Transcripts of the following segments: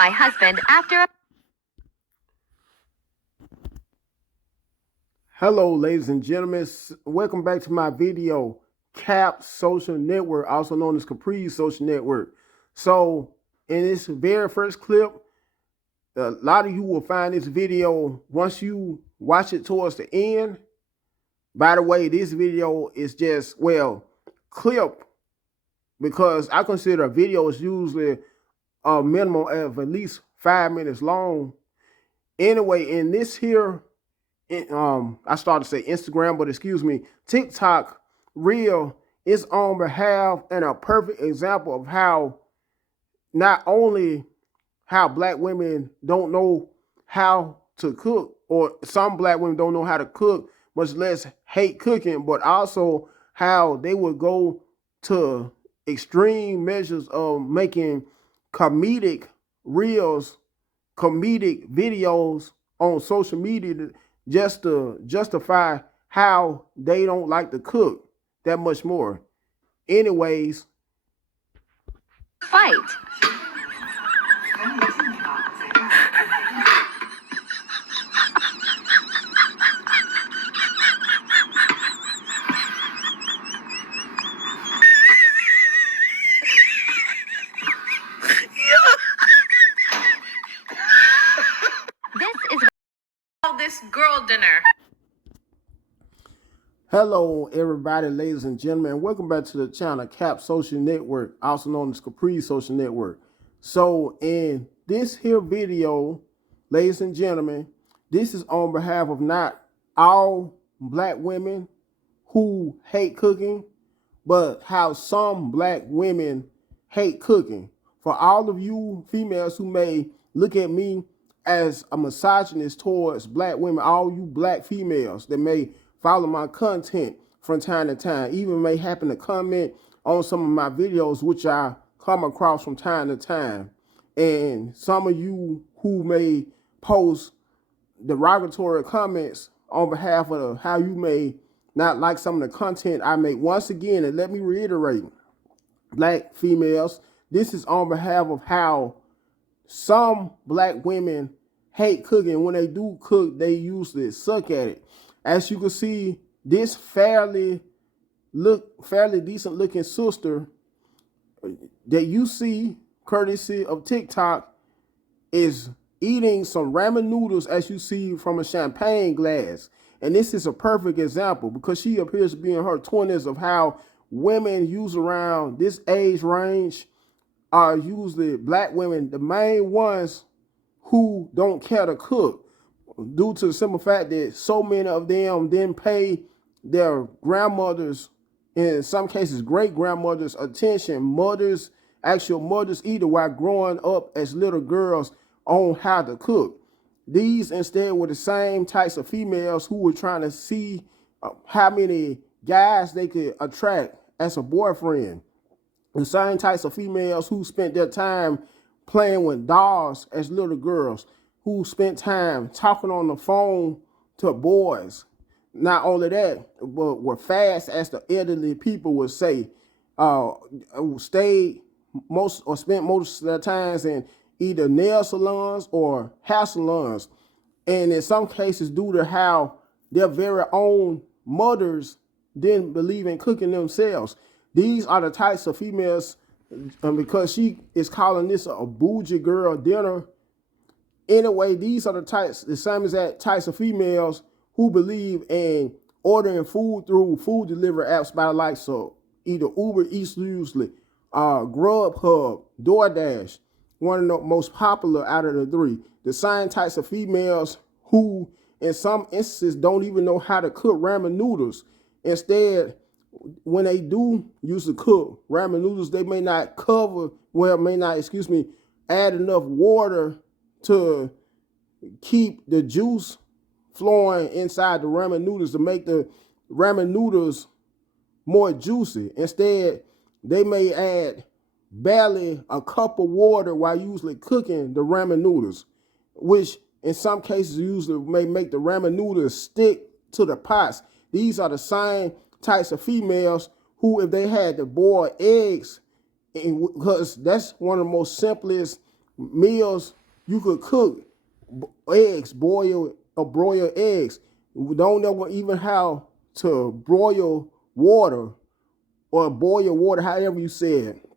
my husband after. Hello, ladies and gentlemen. Welcome back to my video, Cap Social Network, also known as Capri Social Network. So, in this very first clip, a lot of you will find this video once you watch it towards the end. By the way, this video is just, well, clip, because I consider a video is usually a minimum of at least 5 minutes long. Anyway, in this here, I started to say Instagram, but excuse me, TikTok Reel is on behalf and a perfect example of how not only how black women don't know how to cook, or some black women don't know how to cook, much less hate cooking, but also how they would go to extreme measures of making comedic reels, comedic videos on social media just to justify how they don't like to cook that much more. Anyways, Fight. This girl dinner. Hello, everybody, ladies and gentlemen. Welcome back to the channel, Cap Social Network, also known as Capri Social Network. So, in this here video, ladies and gentlemen, this is on behalf of not all black women who hate cooking, but how some black women hate cooking. For all of you females who may look at me as a misogynist towards black women, all you black females that may follow my content from time to time, even may happen to comment on some of my videos, which I come across from time to time. And some of you who may post derogatory comments on behalf of how you may not like some of the content I make. Once again, and let me reiterate, black females, this is on behalf of how some black women hate cooking. When they do cook, they usually suck at it. As you can see, this fairly decent looking sister that you see courtesy of TikTok is eating some ramen noodles, as you see, from a champagne glass. And this is a perfect example because she appears to be in her 20s of how women use around this age range are usually black women, the main ones who don't care to cook, due to the simple fact that so many of them didn't pay their grandmothers, in some cases great grandmothers, attention, mothers, actual mothers either, while growing up as little girls on how to cook. These instead were the same types of females who were trying to see how many guys they could attract as a boyfriend. The same types of females who spent their time playing with dolls as little girls, who spent time talking on the phone to boys. Not only that, but were fast, as the elderly people would say, spent most of their times in either nail salons or hair salons. And in some cases, due to how their very own mothers didn't believe in cooking themselves. These are the types of females, because she is calling this a bougie girl dinner. Anyway, these are the same as that types of females who believe in ordering food through food delivery apps by the likes of either Uber Eats, usually, Grubhub, DoorDash, one of the most popular out of the three. The same types of females who, in some instances, don't even know how to cook ramen noodles. Instead, when they do use to cook ramen noodles, they may not add enough water to keep the juice flowing inside the ramen noodles to make the ramen noodles more juicy. Instead, they may add barely a cup of water while usually cooking the ramen noodles, which in some cases usually may make the ramen noodles stick to the pots. These are the same types of females who, if they had to boil eggs, because that's one of the most simplest meals you could cook, eggs, boil or broil eggs. We don't know even how to broil water or boil water, however you say it.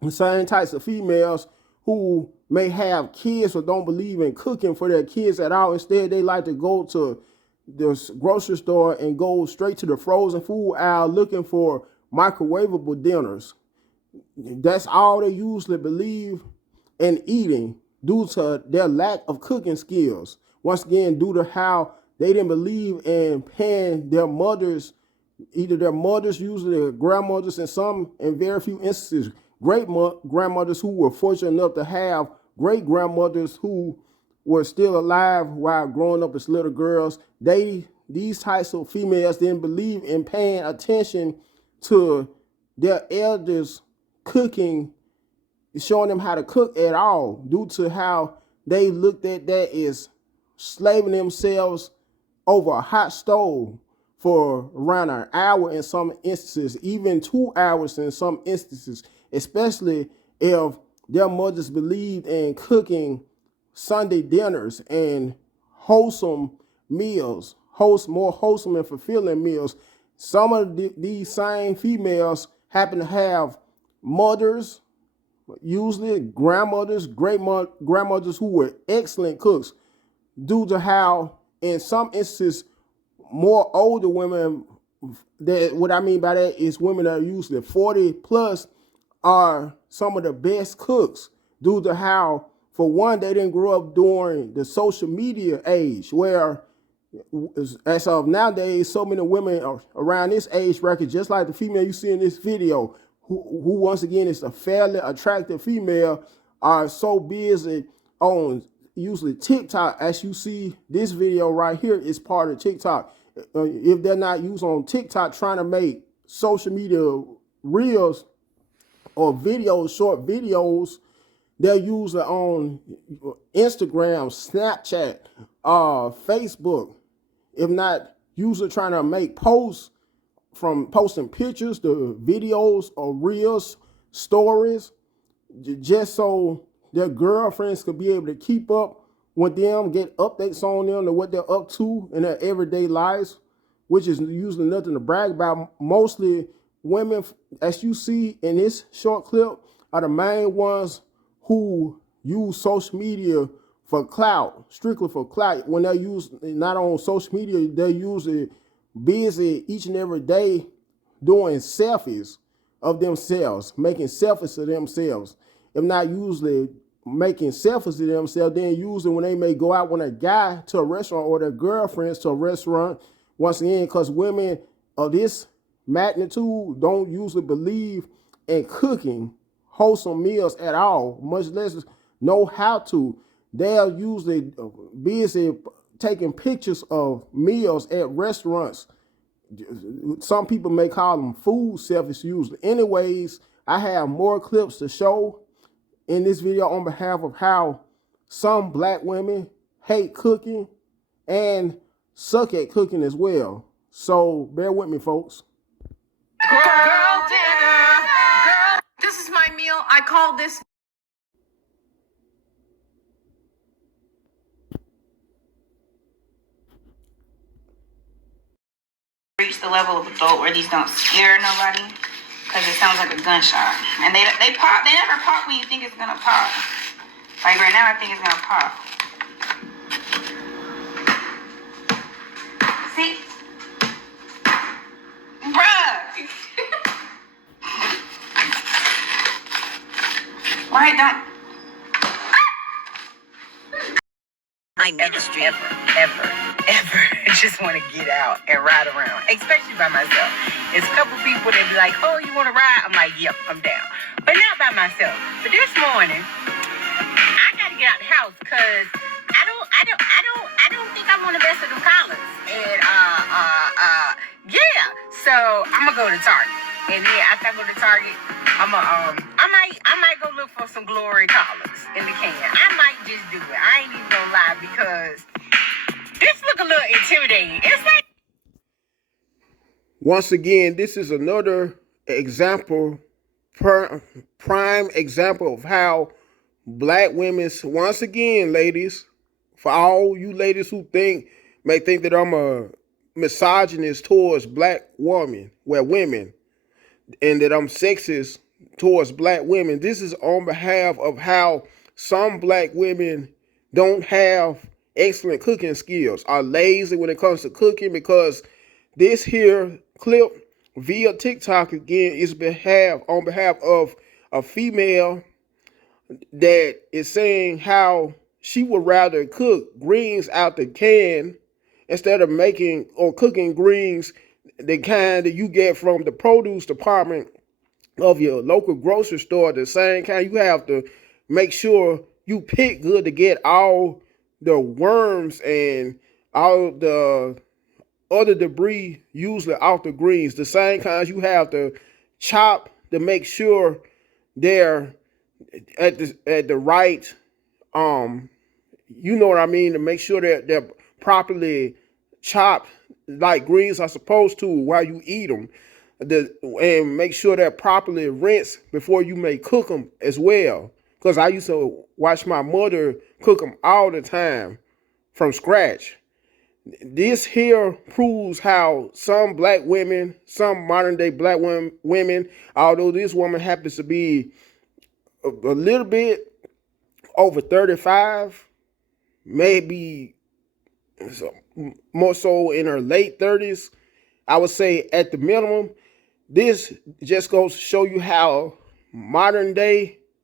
The same types of females who may have kids or don't believe in cooking for their kids at all. Instead, they like to go to the grocery store and go straight to the frozen food aisle looking for microwavable dinners. That's all they usually believe in eating due to their lack of cooking skills. Once again, due to how they didn't believe in paying their mothers, either their mothers, usually their grandmothers, and some, in very few instances, great grandmothers who were fortunate enough to have great grandmothers who were still alive while growing up as little girls. These types of females didn't believe in paying attention to their elders cooking, showing them how to cook at all, due to how they looked at that as slaving themselves over a hot stove for around an hour in some instances, even 2 hours in some instances, especially if their mothers believed in cooking Sunday dinners and wholesome meals, more wholesome and fulfilling meals. Some of these same females happen to have mothers, usually grandmothers, grandmothers who were excellent cooks, due to how in some instances more older women, that what I mean by that is women that are usually 40 plus are some of the best cooks, due to how, for one, they didn't grow up during the social media age, where as of nowadays, so many women are around this age bracket, just like the female you see in this video, who once again is a fairly attractive female, are so busy on usually TikTok. As you see, this video right here is part of TikTok. If they're not used on TikTok trying to make social media reels or videos, short videos, they're usually on Instagram, Snapchat, Facebook. If not, usually trying to make posts, from posting pictures to videos or reels, stories, just so their girlfriends could be able to keep up with them, get updates on them and what they're up to in their everyday lives, which is usually nothing to brag about. Mostly women, as you see in this short clip, are the main ones who use social media for clout, strictly for clout. When they're used not on social media, they're usually busy each and every day doing selfies of themselves, making selfies of themselves. If not usually making selfies of themselves, then usually when they may go out with a guy to a restaurant or their girlfriends to a restaurant, once again, because women of this magnitude don't usually believe in cooking wholesome meals at all, much less know how to. They're usually busy taking pictures of meals at restaurants. Some people may call them food selfies usually. Anyways, I have more clips to show in this video on behalf of how some black women hate cooking and suck at cooking as well. So bear with me, folks. Girl dinner. Girl, this is my meal. I call this. Reach the level of adult where these don't scare nobody, because it sounds like a gunshot. And they pop. They never pop when you think it's gonna pop. Like right now, I think it's gonna pop. See, bruh. Why don't? My ministry ever just want to get out and ride around, especially by myself. It's a couple people that be like, "Oh, you want to ride?" I'm like, "Yep, I'm down," but not by myself. But this morning, I gotta get out the house because I don't think I want to mess with them collars. And yeah. So I'm gonna go to Target, and then after I go to Target, I might go look for some Glory collars in the can. I might just do it. I ain't even gonna lie, because this look a little intimidating. It's like, once again, this is another example, prime example of how black women, once again, ladies, for all you ladies who may think that I'm a misogynist towards black women, and that I'm sexist towards black women. This is on behalf of how some black women don't have excellent cooking skills, are lazy when it comes to cooking, because this here clip via TikTok again is on behalf of a female that is saying how she would rather cook greens out the can instead of making or cooking greens the kind that you get from the produce department of your local grocery store. The same kind, you have to make sure you pick good to get all the worms and all the other debris usually off the greens. The same kinds you have to chop to make sure they're at the right you know what I mean, to make sure that they're properly chopped like greens are supposed to while you eat them, and make sure they're properly rinsed before you may cook them as well. Because I used to watch my mother cook them all the time from scratch. This here proves how some black women, some modern day black women, although this woman happens to be a little bit over 35, maybe more so in her late 30s, I would say at the minimum. This just goes to show you how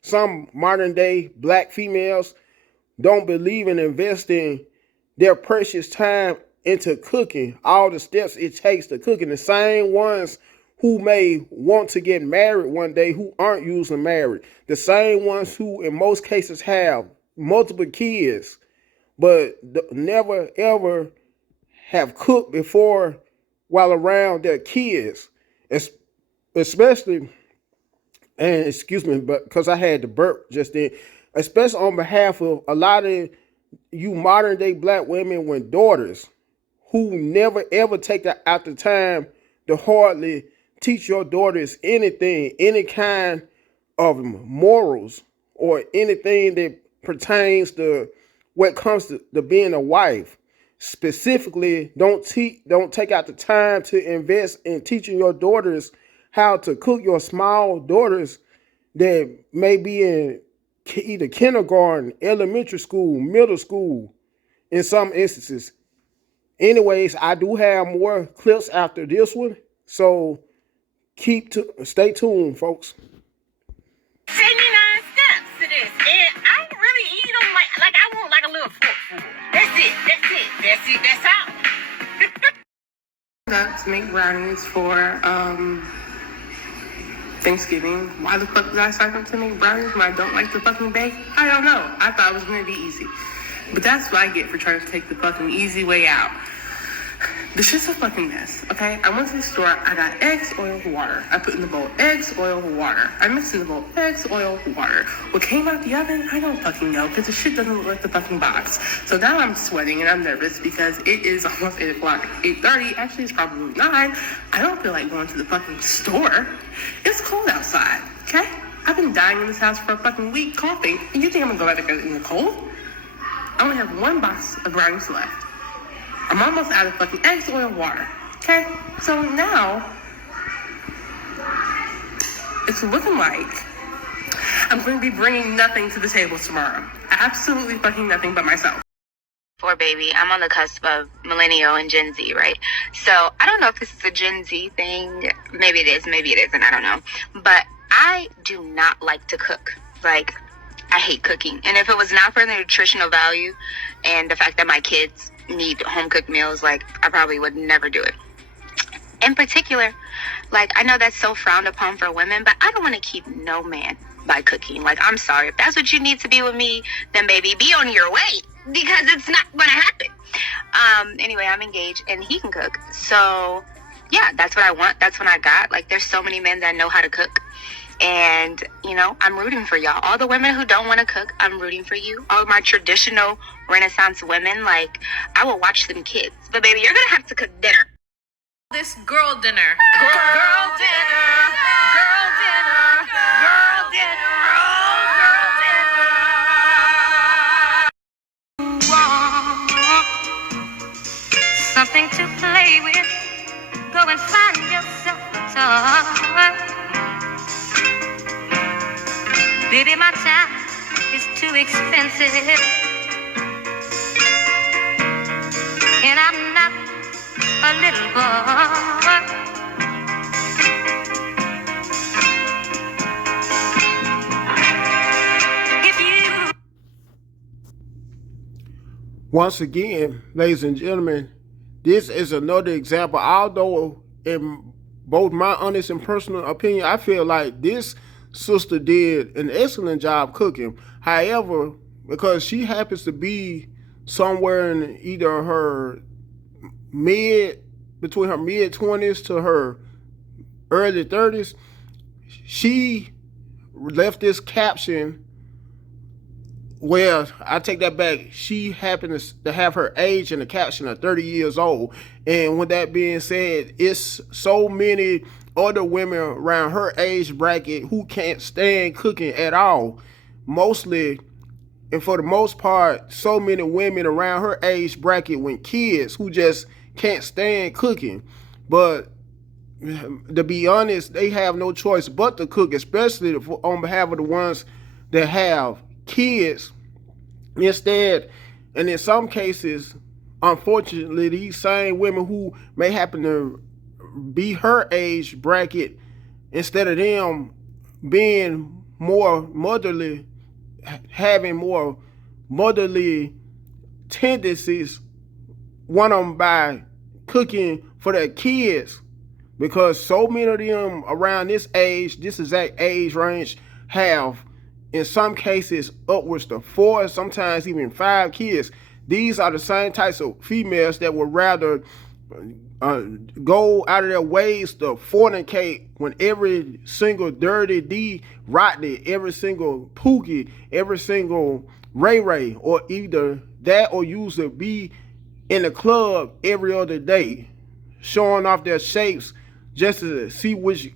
some modern day black females don't believe in investing their precious time into cooking, all the steps it takes to cooking. The same ones who may want to get married one day who aren't usually married. The same ones who in most cases have multiple kids, but never ever have cooked before while around their kids. Especially, and excuse me, but because I had to burp just then, especially on behalf of a lot of you modern day black women with daughters who never ever take out the time to hardly teach your daughters anything, any kind of morals or anything that pertains to what comes to being a wife. Specifically, don't take out the time to invest in teaching your daughters how to cook. Your small daughters that may be in either kindergarten, elementary school, middle school, in some instances. Anyways, I do have more clips after this one, so stay tuned, folks. 79 steps to this, and I don't really eat them like I want like a little forkful. That's all. To make brownies for Thanksgiving. Why the fuck did I sign up to make brownies when I don't like to fucking bake? I don't know. I thought it was gonna be easy. But that's what I get for trying to take the fucking easy way out. The shit's a fucking mess, okay? I went to the store, I got eggs, oil, water. I put in the bowl eggs, oil, water. I mixed in the bowl eggs, oil, water. What came out the oven, I don't fucking know, because the shit doesn't look like the fucking box. So now I'm sweating and I'm nervous because it is almost 8 o'clock, 8:30, actually it's probably 9. I don't feel like going to the fucking store. It's cold outside, okay? I've been dying in this house for a fucking week coughing, and you think I'm gonna go out in the cold? I only have 1 box of brownies left. I'm almost out of fucking eggs, oil, water. Okay? So now, it's looking like I'm going to be bringing nothing to the table tomorrow. Absolutely fucking nothing but myself. For baby, I'm on the cusp of millennial and Gen Z, right? So I don't know if this is a Gen Z thing. Maybe it is, maybe it isn't. I don't know. But I do not like to cook. Like, I hate cooking. And if it was not for the nutritional value and the fact that my kids need home cooked meals, like, I probably would never do it. In particular, like, I know that's so frowned upon for women, but I don't want to keep no man by cooking. Like, I'm sorry, if that's what you need to be with me, then baby, be on your way, because it's not gonna happen. Anyway, I'm engaged and he can cook, so yeah, that's what I want. That's what I got. Like, there's so many men that know how to cook. And, you know, I'm rooting for y'all. All the women who don't want to cook, I'm rooting for you. All my traditional Renaissance women, like, I will watch them kids. But, baby, you're going to have to cook dinner. This girl dinner. Girl dinner. Girl dinner. Girl dinner. Oh, girl dinner. too expensive. And I'm not a little boy. If you Once again, ladies and gentlemen, this is another example. Although, in both my honest and personal opinion, I feel like this sister did an excellent job cooking. However, because she happens to be somewhere in either her between her mid 20s to her early 30s, she left this caption. Well, I take that back. She happens to have her age in the caption of 30 years old. And with that being said, it's so many other women around her age bracket who can't stand cooking at all. Mostly, and for the most part, so many women around her age bracket with kids who just can't stand cooking. But to be honest, they have no choice but to cook, especially on behalf of the ones that have kids. Instead, and in some cases, unfortunately, these same women who may happen to be her age bracket, instead of them being more motherly, having more motherly tendencies, one of them by cooking for their kids, because so many of them around this exact age range, have in some cases upwards to 4, sometimes even 5 kids. These are the same types of females that would rather go out of their ways to fornicate when every single Dirty D Rodney, every single Pookie, every single Ray Ray, or either that or usually be in the club every other day, showing off their shapes just to see which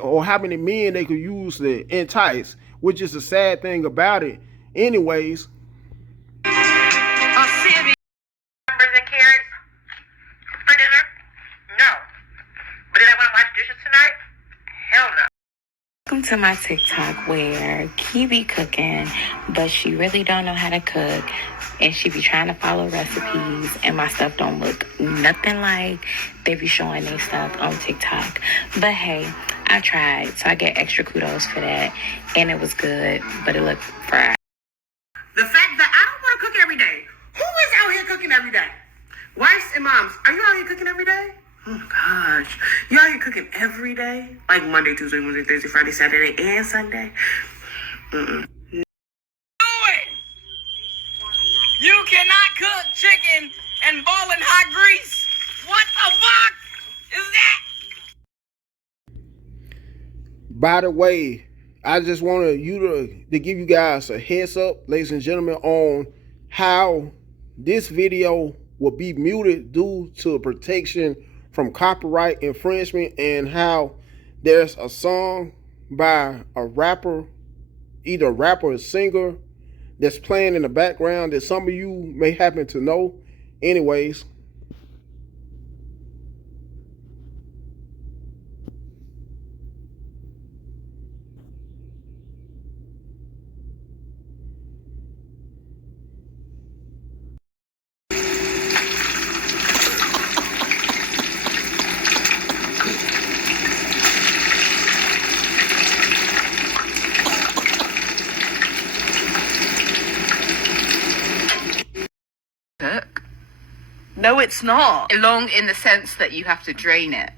or how many men they could use to entice, which is the sad thing about it. Anyways. Peppers and carrots for dinner? No. But did I want to wash dishes tonight? Hell no. Welcome to my TikTok where Key be cooking, but she really don't know how to cook, and she be trying to follow recipes, and my stuff don't look nothing like they be showing their stuff on TikTok. But hey, I tried, so I get extra kudos for that, and it was good, but it looked fried. The fact that I don't want to cook every day. Who is out here cooking every day? Wives and moms, are you out here cooking every day? Oh my gosh. You out here cooking every day? Like Monday, Tuesday, Wednesday, Thursday, Friday, Saturday, and Sunday? Mm-mm. You cannot cook chicken and boiling hot grease. What the fuck is that? By the way, I just wanted to give you guys a heads up, ladies and gentlemen, on how this video will be muted due to protection from copyright infringement, and how there's a song by a rapper, either a rapper or singer, that's playing in the background that some of you may happen to know. Anyways. Cook. No, it's not. Long in the sense that you have to drain it.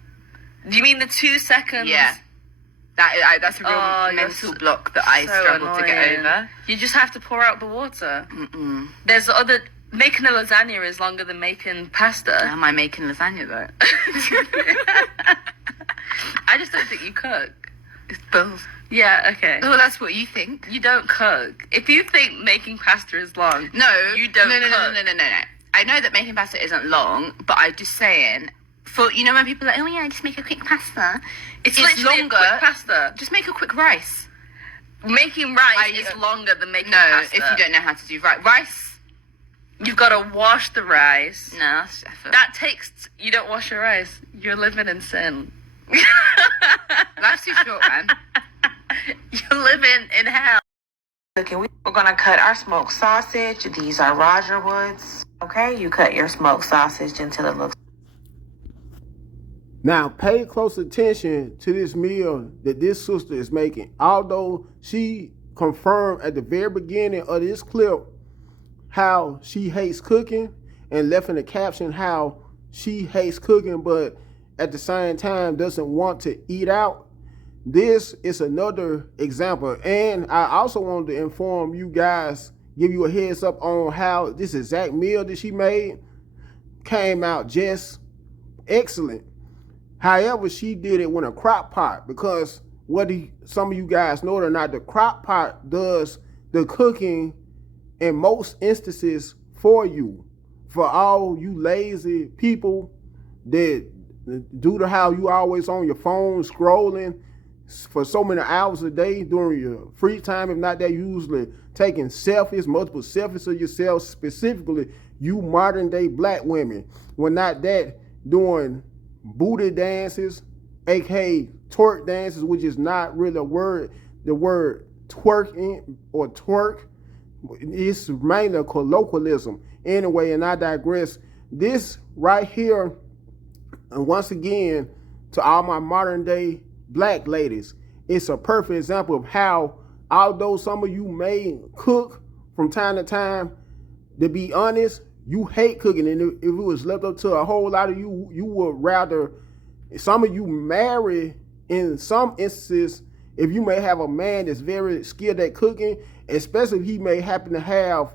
Do you mean the 2 seconds? Yeah. That's a real mental block that I struggle to get annoying. over. You just have to pour out the water. Mm-mm. There's other... Making a lasagna is longer than making pasta. Am I making lasagna though? I just don't think you cook. It's both. Yeah, okay. Well, that's what you think. You don't cook. If you think making pasta is long, No, you don't No. cook. I know that making pasta isn't long, but I'm just saying, for you know when people are like, oh yeah, just make a quick pasta. It's It's literally longer. a quick pasta. Just make a quick rice. Making rice is longer than making No, pasta. if you don't know how to do rice. You've got to wash the rice. No, that's effort. That takes... You don't wash your rice. You're living in sin. Life's too short, man. You're living in hell. Okay, we're gonna cut our smoked sausage. These are Roger Woods. Okay, you cut your smoked sausage until it looks. Now, pay close attention to this meal that this sister is making. Although she confirmed at the very beginning of this clip how she hates cooking and left in the caption how she hates cooking, but at the same time doesn't want to eat out. This is another example. And I also wanted to inform you guys, give you a heads up on how this exact meal that she made came out just excellent. However, she did it with a crock pot, because some of you guys know it or not, the crock pot does the cooking in most instances for you. For all you lazy people that, due to how you always on your phone scrolling for so many hours a day during your free time, if not that, usually taking selfies, multiple selfies of yourself, specifically you modern day black women. When not that, doing booty dances, aka twerk dances, which is not really a word. The word twerking or twerk is mainly a colloquialism. Anyway, and I digress. This right here, and once again, to all my modern day black ladies, it's a perfect example of how, although some of you may cook from time to time, to be honest, you hate cooking. And if it was left up to a whole lot of you, you would rather, some of you marry, in some instances, if you may have a man that's very skilled at cooking, especially if he may happen to have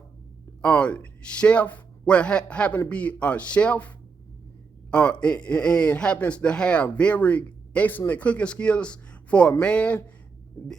a chef, happen to be a chef, and happens to have very excellent cooking skills for a man,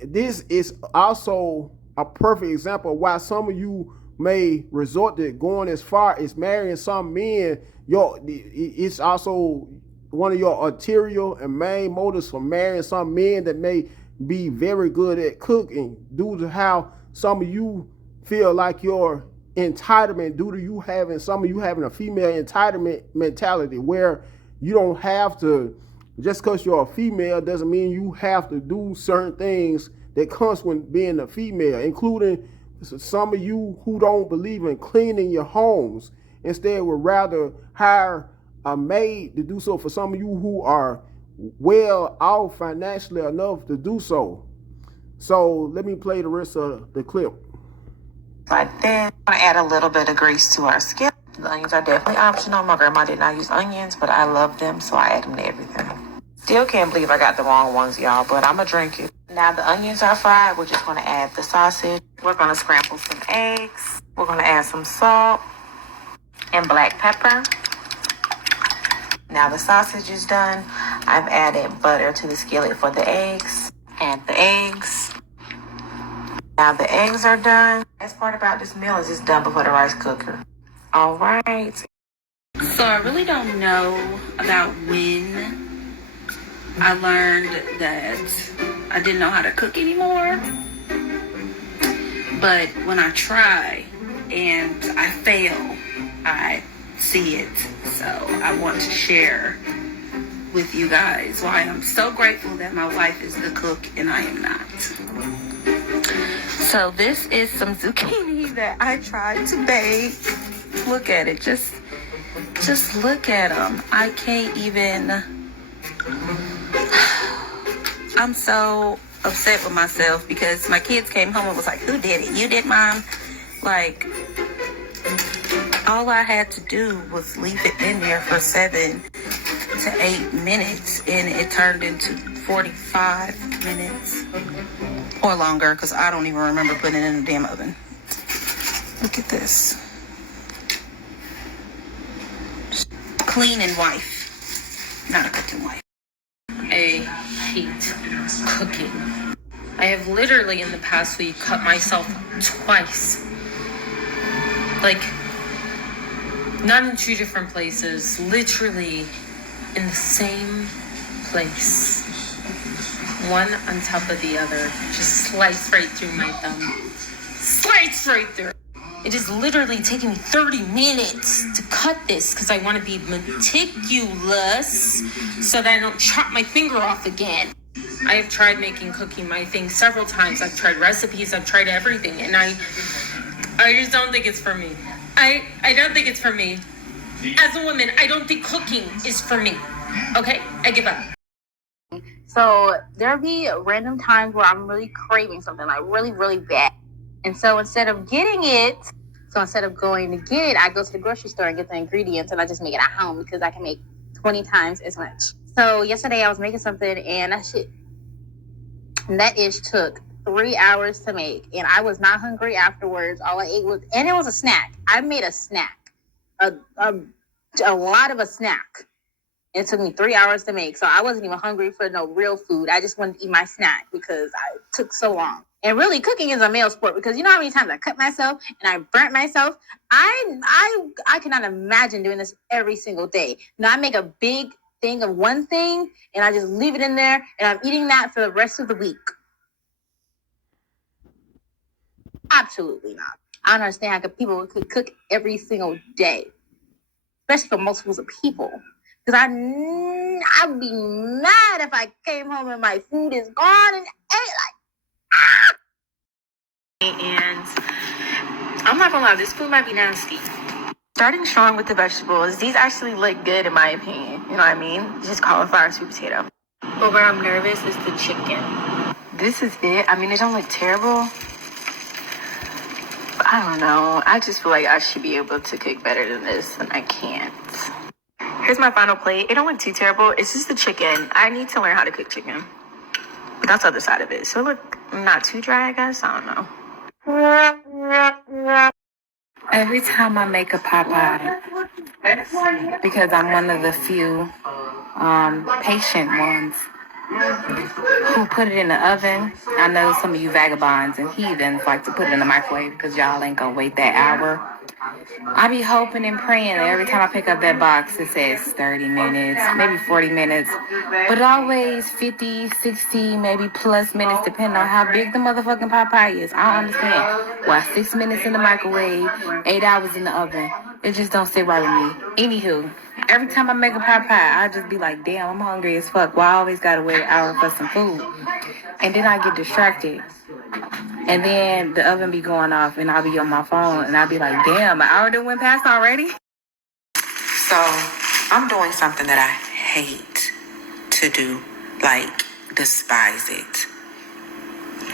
this is also a perfect example of why some of you may resort to going as far as marrying some men. It's also one of your ulterior and main motives for marrying some men that may be very good at cooking, due to how some of you feel like your entitlement, due to some of you having a female entitlement mentality, where you don't have to, just because you're a female doesn't mean you have to do certain things that comes with being a female, including some of you who don't believe in cleaning your homes, instead would rather hire a maid to do so. For some of you who are well off financially enough to do so. So let me play the rest of the clip. Like that. I'm gonna add a little bit of grease to our skillet. The onions are definitely optional. My grandma did not use onions, but I love them, so I add them to everything. Still can't believe I got the wrong ones, y'all, but I'm gonna drink it. Now the onions are fried. We're just gonna add the sausage. We're gonna scramble some eggs. We're gonna add some salt and black pepper. Now the sausage is done. I've added butter to the skillet for the eggs. Add the eggs. Now the eggs are done. The best part about this meal is it's done before the rice cooker. All right. So I really don't know about when I learned that I didn't know how to cook anymore. But when I try and I fail, I see it. So I want to share with you guys why I'm so grateful that my wife is the cook and I am not. So this is some zucchini that I tried to bake. Look at it. Just look at them. I can't even. I'm so upset with myself because my kids came home and was like, who did it? You did, Mom? Like, all I had to do was leave it in there for 7 to 8 minutes, and it turned into 45 minutes or longer, because I don't even remember putting it in the damn oven. Look at this. Clean and wife, not a cooking wife. I hate cooking. I have literally in the past week cut myself twice. Like, not in 2 different places, literally in the same place. One on top of the other, just sliced right through my thumb. Sliced right through. It is literally taking me 30 minutes to cut this because I want to be meticulous so that I don't chop my finger off again. I have tried making cooking my thing several times. I've tried recipes, I've tried everything, and I just don't think it's for me. I don't think it's for me. As a woman, I don't think cooking is for me. Okay? I give up. So there'll be random times where I'm really craving something, like really, really bad. And so instead of going to get it, I go to the grocery store and get the ingredients, and I just make it at home because I can make 20 times as much. So yesterday I was making something, and that dish took 3 hours to make, and I was not hungry afterwards. All I ate and it was a snack. I made a snack, a lot of a snack. It took me 3 hours to make, so I wasn't even hungry for no real food. I just wanted to eat my snack because it took so long. And really, cooking is a male sport because you know how many times I cut myself and I burnt myself? I cannot imagine doing this every single day. Now, I make a big thing of one thing, and I just leave it in there, and I'm eating that for the rest of the week. Absolutely not. I don't understand how people could cook every single day, especially for multiples of people. Because I'd be mad if I came home and my food is gone and ate And I'm not gonna lie, this food might be nasty. Starting strong with the vegetables. These actually look good in my opinion. You know what I mean? Just cauliflower, sweet potato. But where I'm nervous is the chicken. This is it. I mean, it don't look terrible. But I don't know. I just feel like I should be able to cook better than this, and I can't. Here's my final plate. It don't look too terrible. It's just the chicken. I need to learn how to cook chicken. But that's the other side of it. So it look not too dry, I guess. I don't know. Every time I make a pot pie, because I'm one of the few patient ones who put it in the oven. I know some of you vagabonds and heathens like to put it in the microwave because y'all ain't gonna wait that hour. I be hoping and praying that every time I pick up that box, it says 30 minutes, maybe 40 minutes, but always 50, 60, maybe plus minutes, depending on how big the motherfucking pot pie is. I don't understand why 6 minutes in the microwave, 8 hours in the oven. It just don't sit right with me. Anywho, every time I make a pot pie, I just be like, damn, I'm hungry as fuck. Well, I always gotta wait an hour for some food. And then I get distracted. And then the oven be going off and I'll be on my phone and I'll be like, damn, an hour done went past already? So I'm doing something that I hate to do, like despise it,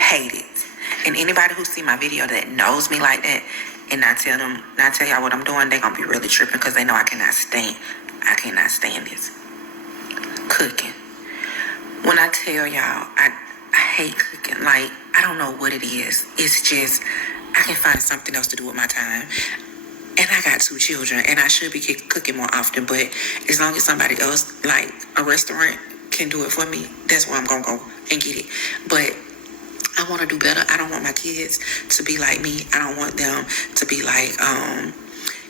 hate it. And anybody who see my video that knows me like that, and I tell y'all what I'm doing, they gonna be really tripping because they know I cannot stand this. Cooking. When I tell y'all, I hate cooking. Like, I don't know what it is. It's just, I can find something else to do with my time. And I got 2 children, and I should be cooking more often. But as long as somebody else, like a restaurant, can do it for me, that's where I'm going to go and get it. But I want to do better. I don't want my kids to be like me. I don't want them to be like,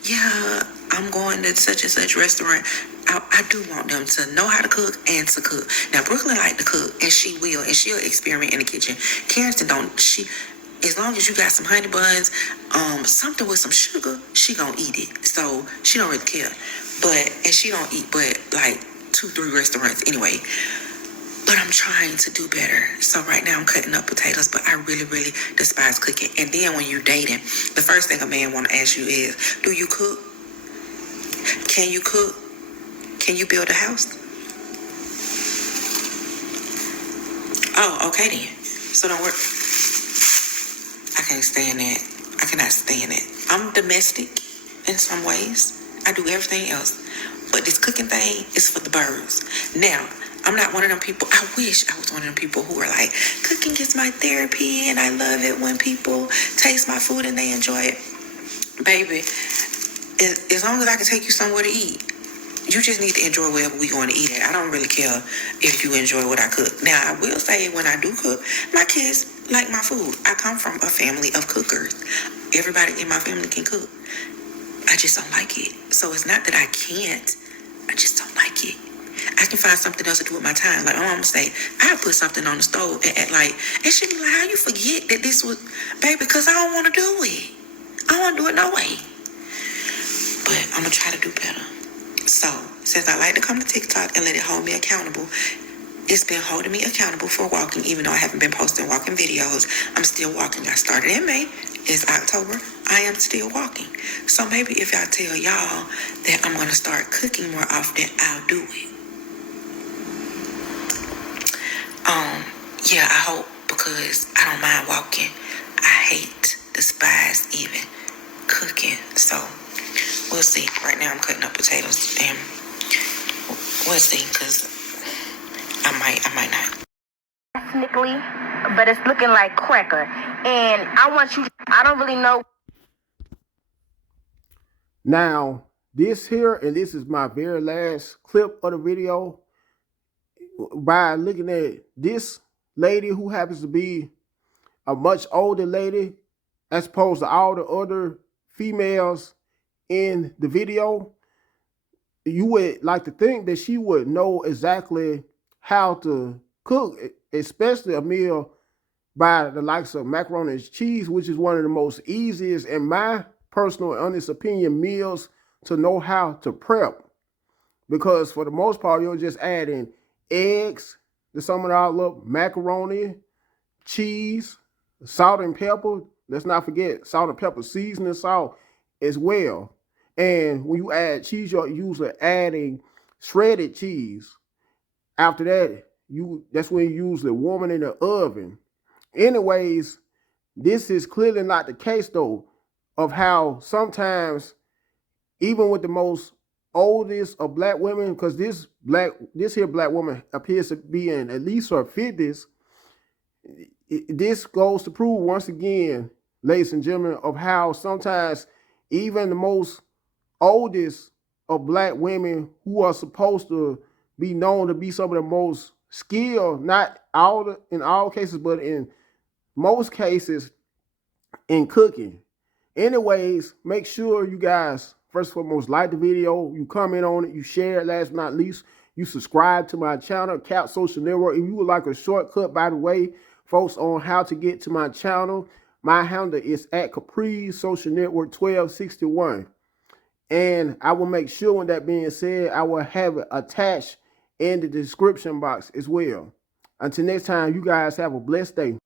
yeah, I'm going to such and such restaurant. I do want them to know how to cook and to cook. Now, Brooklyn like to cook, and she will, and she'll experiment in the kitchen. Carrington don't. As long as you got some honey buns, something with some sugar, she gonna eat it. So she don't really care. And she don't eat but like 2-3 restaurants anyway. But I'm trying to do better. So right now I'm cutting up potatoes, but I really, really despise cooking. And then when you're dating, the first thing a man want to ask you is, do you cook? Can you cook? Can you build a house? Oh, okay then. So don't work. I can't stand that. I cannot stand it. I'm domestic in some ways. I do everything else. But this cooking thing is for the birds. Now, I'm not one of them people. I wish I was one of them people who are like, cooking is my therapy and I love it when people taste my food and they enjoy it. Baby, as long as I can take you somewhere to eat, you just need to enjoy wherever we going to eat at. I don't really care if you enjoy what I cook. Now, I will say when I do cook, my kids like my food. I come from a family of cookers. Everybody in my family can cook. I just don't like it. So it's not that I can't. I just don't like it. I can find something else to do with my time. Like, my mama say, I put something on the stove and she be like, how you forget that this was, baby, because I don't want to do it. I don't want to do it no way. But I'm going to try to do better. So, since I like to come to TikTok and let it hold me accountable, It's been holding me accountable for walking, even though I haven't been posting walking videos. I'm still walking. I started in May. It's October. I am still walking. So maybe if I tell y'all that I'm going to start cooking more often, I'll do it. Yeah, I hope, because I don't mind walking. I despise even cooking. So we'll see. Right now I'm cutting up potatoes, and we'll see, because I might not. Ethnically, but it's looking like cracker. And I want you, I don't really know. Now, this here, and this is my very last clip of the video, by looking at this lady who happens to be a much older lady as opposed to all the other females in the video, you would like to think that she would know exactly how to cook, especially a meal by the likes of macaroni and cheese, which is one of the most easiest, in my personal and honest opinion, meals to know how to prep. Because for the most part, you're just adding eggs to sum it all up, macaroni, cheese, salt and pepper. Let's not forget salt and pepper seasoning salt as well. And when you add cheese, you're usually adding shredded cheese. After that, that's when you usually warm it in the oven. Anyways, this is clearly not the case though, of how sometimes, even with the most oldest of black women, because this here black woman appears to be in at least her 50s, this goes to prove once again, ladies and gentlemen, of how sometimes even the most oldest of black women, who are supposed to be known to be some of the most skilled, not in all cases, but in most cases, in cooking. Anyways, make sure you guys, first and foremost, like the video, you comment on it, you share it, last but not least, you subscribe to my channel, Cap Social Network. If you would like a shortcut, by the way, folks, on how to get to my channel, my handle is at Caprice Social Network 1261. And I will make sure, with that being said, I will have it attached in the description box as well. Until next time, you guys have a blessed day.